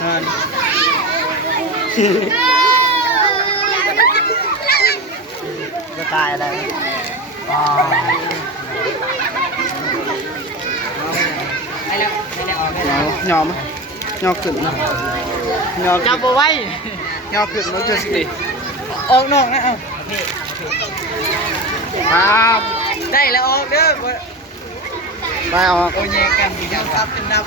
hơn cái tay ở đây nhỏ nhỏ mà nhỏ cực nhỏ cực bộ bay nhỏ cực nó chưa gì ôm nó nè à đây là ôm đó bay ôm cô nhẹ cầm chào sắp trên đập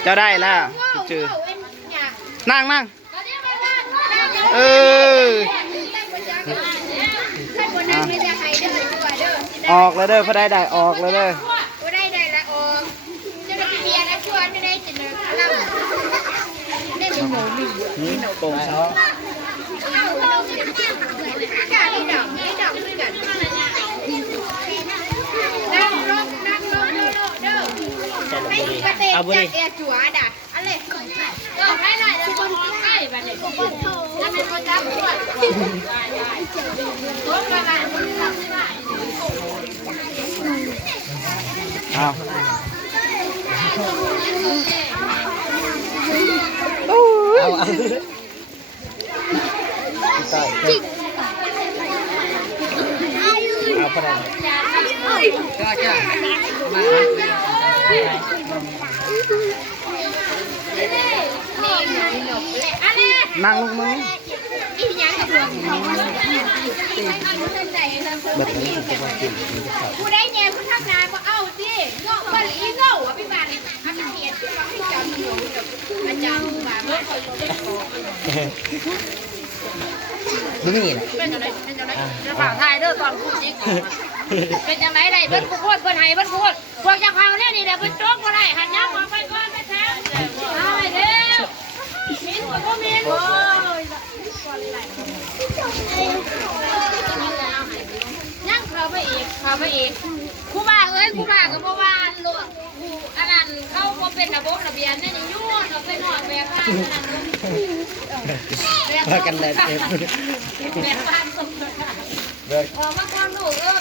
นจังครับเป็นนับพอแล้วพอแล้วทหารมันบอกว่าว่าต้องยางเลยอ่าเอาให้เขาเอฟซียอมขึ้นยอมขึ้นเจ้าได้แล้วจือนั่งนั่งเออออกแล้วเด้อพอได้ได้ออกแล้วเด้อได้ได้ละโอมจะได้เบียร์นะชวนไม่ได้จินเลยลำได้เป็นหมูมีนี่โป่งเขาเอ ประเทศจากเอจัวด่ะอะไรก็ให้หน่อยแล้วคนใกล้แบบนี้คนโตแล้วเป็นคนจับด้วยตัวประกัน อ้าว เอาเอา เอาพอได้ ก็จะมา นั่งลงมึงอีหยังกับพวกเขาแบบนี้ผมจะมากินผู้ได้แง่ผู้ทำงานก็เอาสิเงาะก็อีเงาอะพี่บานทำเป็นเทียนที่ฟังให้จำหนูอาจารย์บานเมื่อเขาอยู่ในคอ ดูนี่แหละเป็นอะไรเป็นอะไรจะฝากทายเด้อตอนพูดจริงเป็นยังไงได้เบิ้ลกูโคตรเบิ้ลไห้เบิ้ลกูโคตรพวกจะเผาเนี่ยนี่แหละเบิ้ลโจ๊กก็ได้หันยักษ์มาไปก่อนไปแท้ได้เด้อมิ้นกับพวกมิ้นโอ้ยยังเขาไปอีกเขาไปอีกครูบาเอ้ยครูบาก็บพ่อกว่าหลวงครูอันนั้นเขาบ่เป็นระบบระเบียบนี่นี่ยุ่งเราไปนอนแบบบ้านนั่น พากันเลยเต็มแบบบ้านสมบูรณ์ออกมาก่อนลูกเออ